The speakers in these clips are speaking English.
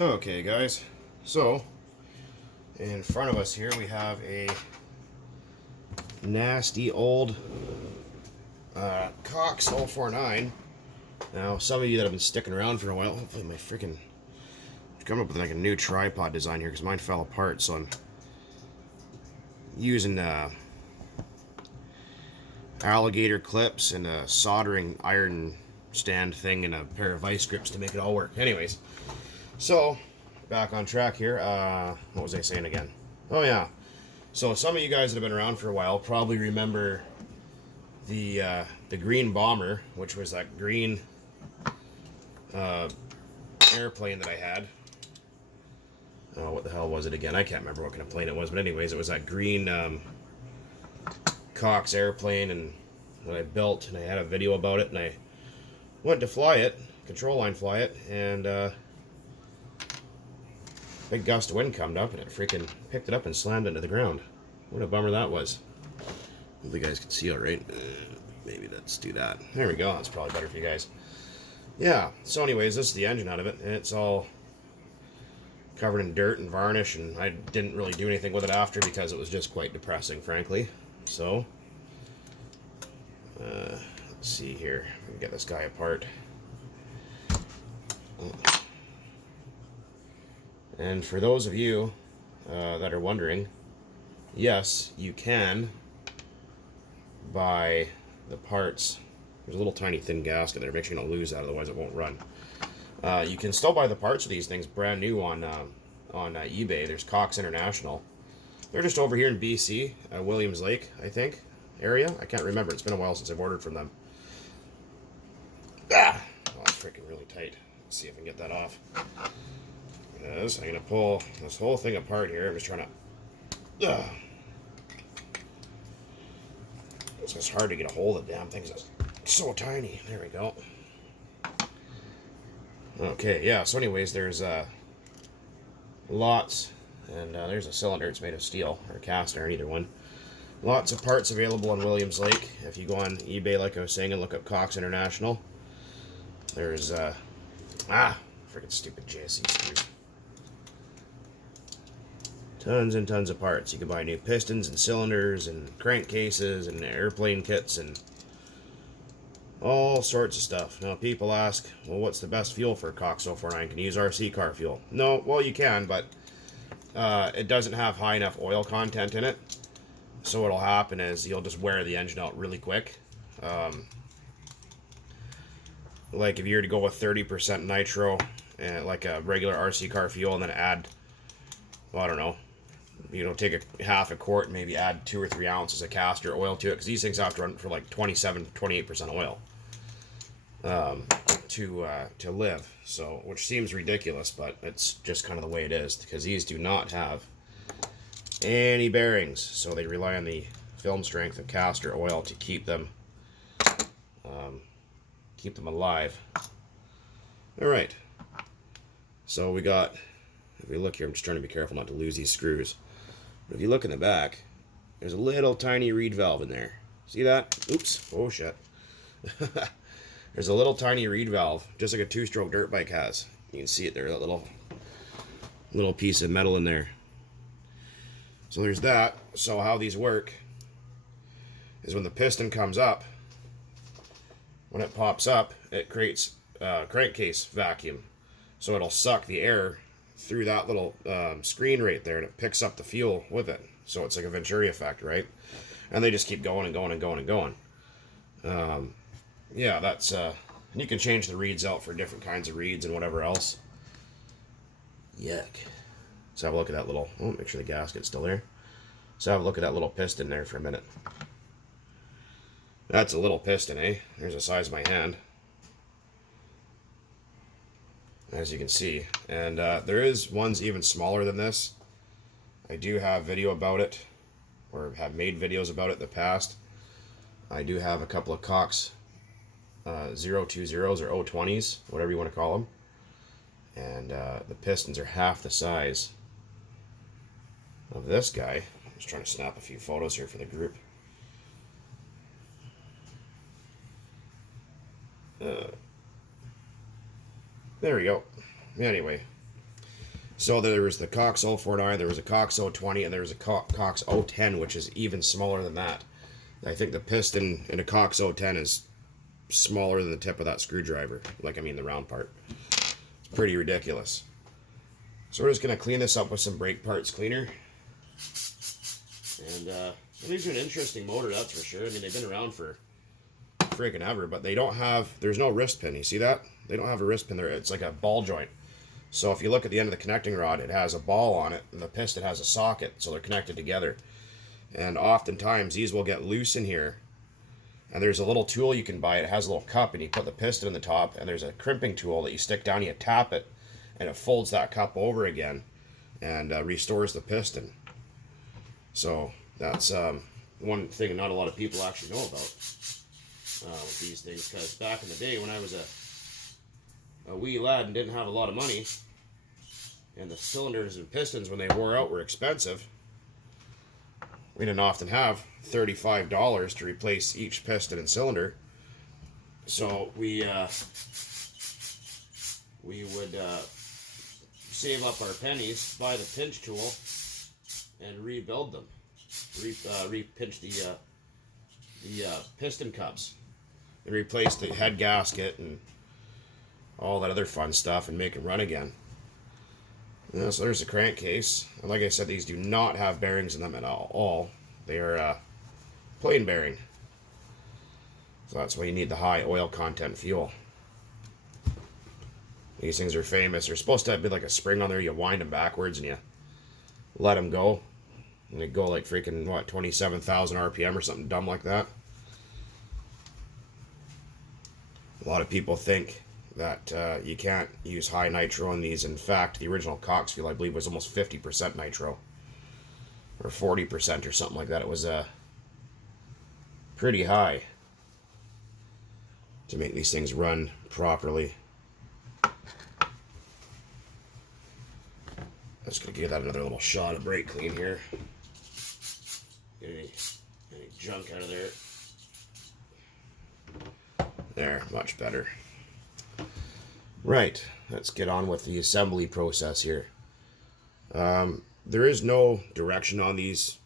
Okay, guys, so in front of us here we have a nasty old Cox 049. Now, some of you that have been sticking around for a while, hopefully my freaking coming up with like a new tripod design here because mine fell apart, so I'm using alligator clips and a soldering iron stand thing and a pair of vice grips to make it all work. Anyways, so back on track here. What was I saying again? Oh yeah. So some of you guys that have been around for a while probably remember the green bomber, which was that green airplane that I had. Oh, what the hell was it again? I can't remember what kind of plane it was, but anyways, it was that green Cox airplane, and that I built, and I had a video about it, and I went to fly it, control line fly it, and big gust of wind come up, and it freaking picked it up and slammed it into the ground. What a bummer that was. Hope you guys can see it, right? Maybe let's do that. There we go. That's probably better for you guys. Yeah. So anyways, this is the engine out of it, and it's all covered in dirt and varnish, and I didn't really do anything with it after because it was just quite depressing, frankly. So, let's see here. We can get this guy apart. And for those of you that are wondering, yes, you can buy the parts. There's a little tiny thin gasket there. Make sure you don't lose that, otherwise it won't run. You can still buy the parts of these things brand new on eBay. There's Cox International. They're just over here in BC, Williams Lake, I think, area. I can't remember. It's been a while since I've ordered from them. Ah! Oh, it's freaking really tight. Let's see if I can get that off. Yes, I'm going to pull this whole thing apart here. I'm just trying to... It's just hard to get a hold of the damn things. It's so tiny. There we go. Okay, yeah, so anyways, there's lots, and there's a cylinder. It's made of steel, or cast iron, either one. Lots of parts available on Williams Lake. If you go on eBay, like I was saying, and look up Cox International, there's, freaking stupid JSC screws. Tons and tons of parts. You can buy new pistons and cylinders and crankcases and airplane kits and all sorts of stuff. Now, people ask, well, what's the best fuel for a Cox 049? Can you use RC car fuel? No, well, you can, but it doesn't have high enough oil content in it. So what'll happen is you'll just wear the engine out really quick. Like if you were to go with 30% nitro, like a regular RC car fuel, and then add, well, I don't know, take a half a quart and maybe add 2 or 3 ounces of castor oil to it, because these things have to run for like 28% oil to live. So, which seems ridiculous, but it's just kind of the way it is, because these do not have any bearings, so they rely on the film strength of castor oil to keep them alive. All right. So we got. If we look here, I'm just trying to be careful not to lose these screws. But if you look in the back, there's a little tiny reed valve in there. See that? Oops. Oh, shit. There's a little tiny reed valve, just like a 2-stroke dirt bike has. You can see it there, that little piece of metal in there. So there's that. So how these work is when the piston comes up, when it pops up, it creates a crankcase vacuum. So it'll suck the air through that little screen right there, and it picks up the fuel with it. So it's like a Venturi effect, right? And they just keep going and going and going and going. Yeah, that's and you can change the reeds out for different kinds of reeds and whatever else. Yuck. Let's have a look at that little, make sure the gasket's still there. Let's have a look at that little piston there for a minute. That's a little piston, eh? There's the size of my hand, as you can see. And there is ones even smaller than this. I do have video about it, or have made videos about it in the past. I do have a couple of Cox 020s or 020s, whatever you want to call them. And the pistons are half the size of this guy. I'm just trying to snap a few photos here for the group. There we go. Anyway, So there was the Cox 049, there was a Cox 020, and there was a Cox 010, which is even smaller than that. I think the piston in a Cox 010 is smaller than the tip of that screwdriver. Like, I mean, the round part. It's pretty ridiculous. So we're just going to clean this up with some brake parts cleaner. And these are an interesting motor, that's for sure. I mean, they've been around for freaking ever, but they don't have, there's no wrist pin. You see that? They don't have a wrist pin there. It's like a ball joint. So if you look at the end of the connecting rod, it has a ball on it, and the piston has a socket, so they're connected together. And oftentimes, these will get loose in here. And there's a little tool you can buy. It has a little cup, and you put the piston in the top, and there's a crimping tool that you stick down, you tap it, and it folds that cup over again, and restores the piston. So that's one thing not a lot of people actually know about with these things, because back in the day when I was a wee lad and didn't have a lot of money, and the cylinders and pistons when they wore out were expensive, we didn't often have $35 to replace each piston and cylinder. So we would save up our pennies, buy the pinch tool, and rebuild them. Re-pinch the piston cups, and replace the head gasket and all that other fun stuff, and make them run again. Yeah, so there's the crankcase. And like I said, these do not have bearings in them at all. They are plain bearing. So that's why you need the high oil content fuel. These things are famous. They're supposed to be like a spring on there. You wind them backwards and you let them go. And they go like freaking, what, 27,000 RPM or something dumb like that. A lot of people think that you can't use high nitro on these. In fact, the original Cox fuel, I believe, was almost 50% nitro. Or 40% or something like that. It was pretty high to make these things run properly. I'm just going to give that another little shot of brake clean here. Get any junk out of there. There, much better. Right, let's get on with the assembly process here. There is no direction on these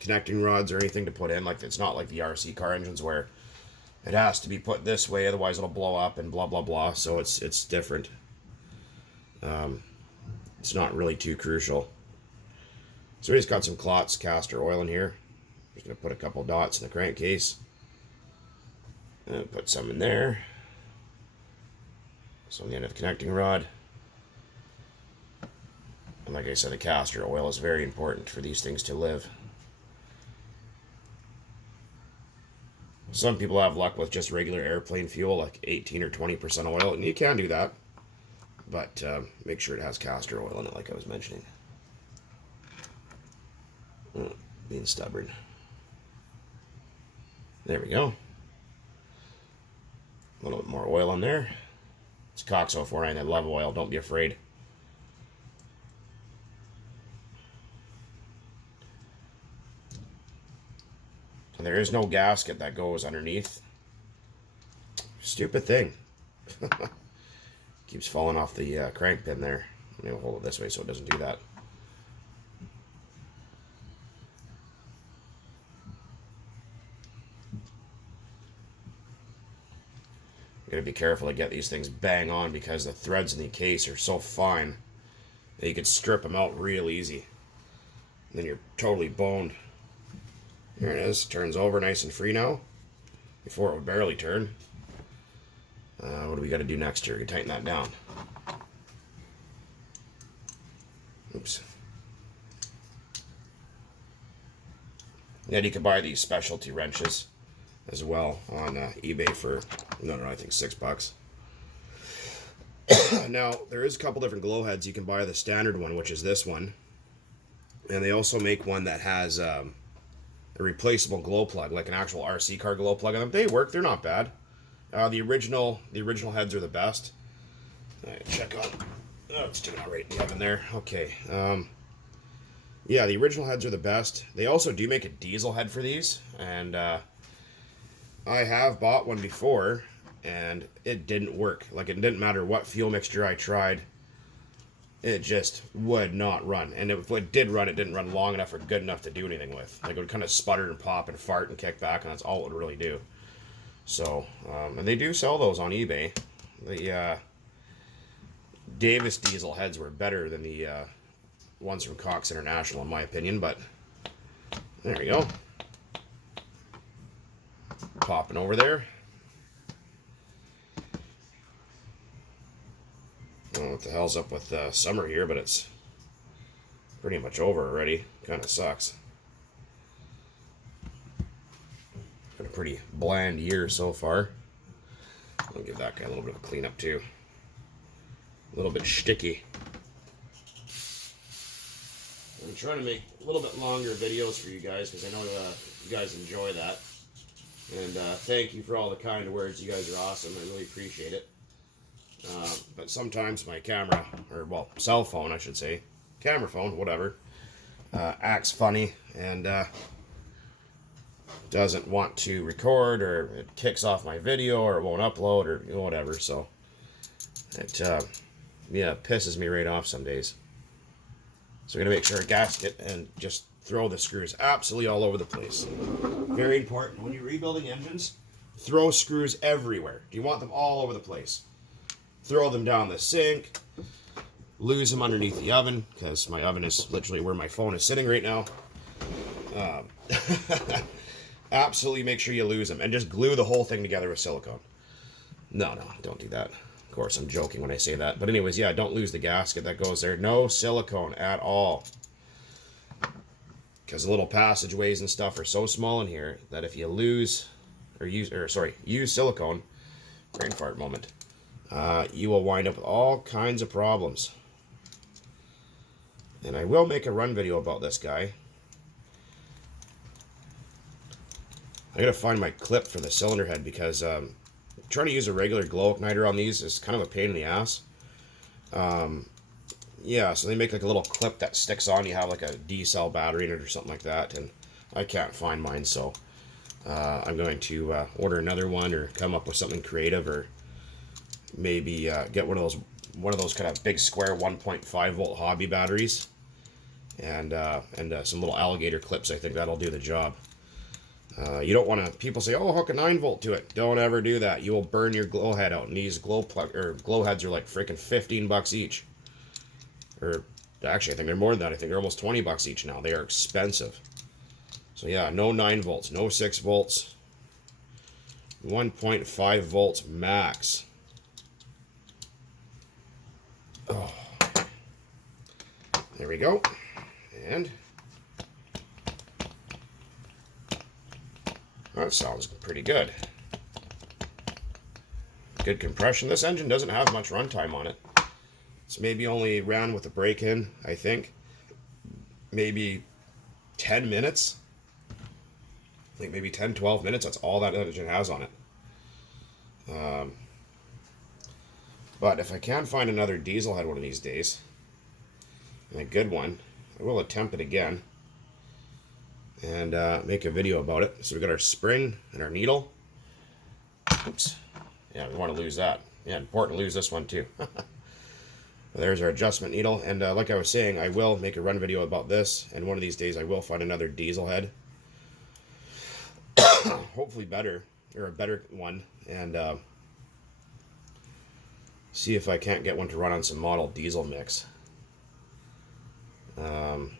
connecting rods or anything to put in. Like, it's not like the RC car engines where it has to be put this way, otherwise it'll blow up and blah blah blah. So it's different. It's not really too crucial. So we just got some Klotz castor oil in here. Just gonna put a couple dots in the crankcase. And put some in there. So on the end of the connecting rod. And like I said, the castor oil is very important for these things to live. Some people have luck with just regular airplane fuel, like 18 or 20% oil, and you can do that. But make sure it has castor oil in it, like I was mentioning. Being stubborn. There we go. A little bit more oil in there. It's Cox 049. I love oil. Don't be afraid. And there is no gasket that goes underneath. Stupid thing. Keeps falling off the crank pin there. Let me hold it this way so it doesn't do that. You gotta be careful to get these things bang on, because the threads in the case are so fine that you could strip them out real easy. And then you're totally boned. Here it is. Turns over nice and free now. Before it would barely turn. What do we got to do next here? We can tighten that down. Oops. And you can buy these specialty wrenches as well on eBay for, I think $6. Now, there is a couple different glow heads. You can buy the standard one, which is this one. And they also make one that has a replaceable glow plug, like an actual RC car glow plug on them. They work. They're not bad. The original heads are the best. Check on. Oh, it's doing all right in the oven there. Okay. Yeah, the original heads are the best. They also do make a diesel head for these, and I have bought one before, and it didn't work. Like, it didn't matter what fuel mixture I tried. it just would not run. And if it did run, it didn't run long enough or good enough to do anything with. Like, it would kind of sputter and pop and fart and kick back, and that's all it would really do. So, and they do sell those on eBay. The Davis diesel heads were better than the ones from Cox International, in my opinion, but there we go. Popping over there. I don't know what the hell's up with summer here, but it's pretty much over already. Kind of sucks. Been a pretty bland year so far. I'll give that guy a little bit of a cleanup too. A little bit sticky. I'm trying to make a little bit longer videos for you guys because I know you guys enjoy that. And thank you for all the kind words. You guys are awesome. I really appreciate it. But sometimes my camera, or well, cell phone, I should say, camera phone, whatever, acts funny and doesn't want to record, or it kicks off my video, or it won't upload, or whatever. So it yeah, pisses me right off some days. So we're gonna make sure I gasket and just throw the screws absolutely all over the place. Very important when you're rebuilding engines. Throw screws everywhere. Do you want them all over the place? Throw them down the sink. Lose them underneath the oven, because my oven is literally where my phone is sitting right now. Absolutely make sure you lose them, and just glue the whole thing together with silicone. No, don't do that. Of course, I'm joking when I say that. But anyways, yeah, don't lose the gasket that goes there. No silicone at all. Because the little passageways and stuff are so small in here that if you use silicone, brain fart moment, you will wind up with all kinds of problems. And I will make a run video about this guy. I gotta find my clip for the cylinder head, because trying to use a regular glow igniter on these is kind of a pain in the ass. Yeah, so they make like a little clip that sticks on. You have like a D-cell battery in it or something like that, and I can't find mine, so I'm going to order another one, or come up with something creative, or maybe get one of those kind of big square 1.5 volt hobby batteries, and some little alligator clips. I think that'll do the job. You don't want to. People say, "Oh, hook a 9 volt to it." Don't ever do that. You will burn your glow head out. And these glow heads are like freaking $15 each. Or actually, I think they're more than that. I think they're almost $20 each now. They are expensive. So yeah, no 9 volts, no 6 volts, 1.5 volts max. Oh, there we go. And that sounds pretty good. Good compression. This engine doesn't have much runtime on it. It's maybe only ran with the break-in, I think. Maybe 10 minutes. I think maybe 10, 12 minutes. That's all that engine has on it. But if I can find another diesel head one of these days, and a good one, I will attempt it again. And make a video about it. So we got our spring and our needle. Oops. Yeah, we want to lose that. Yeah, important to lose this one too. There's our adjustment needle. And like I was saying, I will make a run video about this. And one of these days I will find another diesel head. Hopefully better, or a better one. And see if I can't get one to run on some model diesel mix. The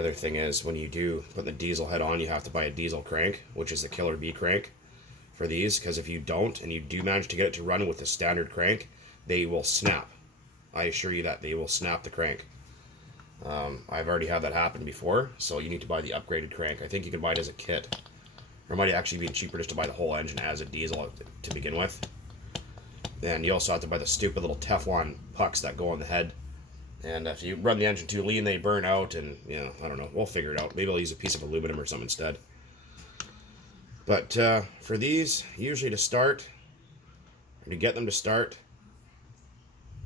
other thing is, when you do put the diesel head on, you have to buy a diesel crank, which is the Killer Bee crank for these, because if you don't, and you do manage to get it to run with the standard crank, they will snap. I assure you that they will snap the crank. I've already had that happen before, so you need to buy the upgraded crank. I think you can buy it as a kit. Or it might actually be cheaper just to buy the whole engine as a diesel to begin with. Then you also have to buy the stupid little Teflon pucks that go on the head. And if you run the engine too lean, they burn out, and, you know, I don't know. We'll figure it out. Maybe I'll use a piece of aluminum or something instead. But for these, usually to start, or to get them to start,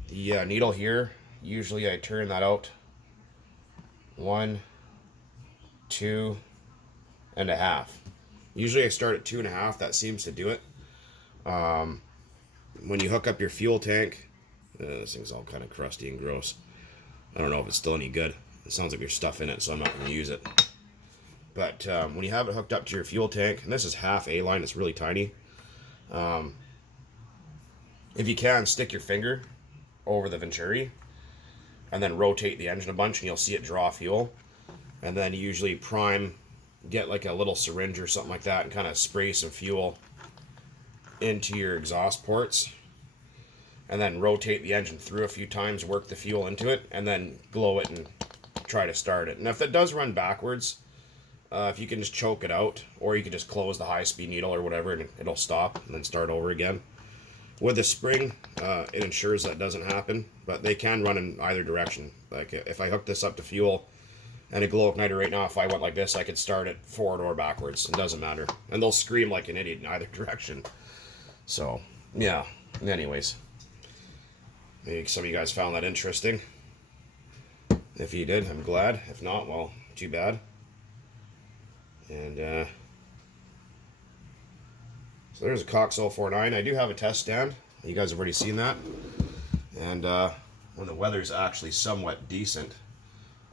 the needle here, usually I turn that out 1, 2.5. Usually I start at 2.5. That seems to do it. When you hook up your fuel tank, This thing's all kind of crusty and gross. I don't know if it's still any good. It sounds like there's stuff in it, so I'm not going to use it. But when you have it hooked up to your fuel tank, and this is half A-line, it's really tiny. If you can, stick your finger over the Venturi and then rotate the engine a bunch and you'll see it draw fuel. And then you usually prime, get like a little syringe or something like that and kind of spray some fuel into your exhaust ports. And then rotate the engine through a few times, work the fuel into it, and then glow it and try to start it. And if it does run backwards, if you can just choke it out, or you can just close the high-speed needle or whatever, and it'll stop and then start over again. With the spring, it ensures that doesn't happen, but they can run in either direction. Like if I hook this up to fuel and a glow igniter right now, if I went like this, I could start it forward or backwards. It doesn't matter. And they'll scream like an idiot in either direction. So, yeah. Anyways. Maybe some of you guys found that interesting. If you did, I'm glad. If not, well, too bad. And so there's a Cox 049. I do have a test stand. You guys have already seen that. And when the weather's actually somewhat decent,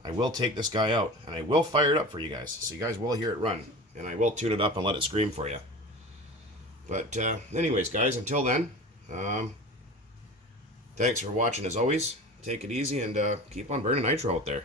I will take this guy out and I will fire it up for you guys. So you guys will hear it run. And I will tune it up and let it scream for you. But anyways, guys, until then, thanks for watching as always. Take it easy and keep on burning nitro out there.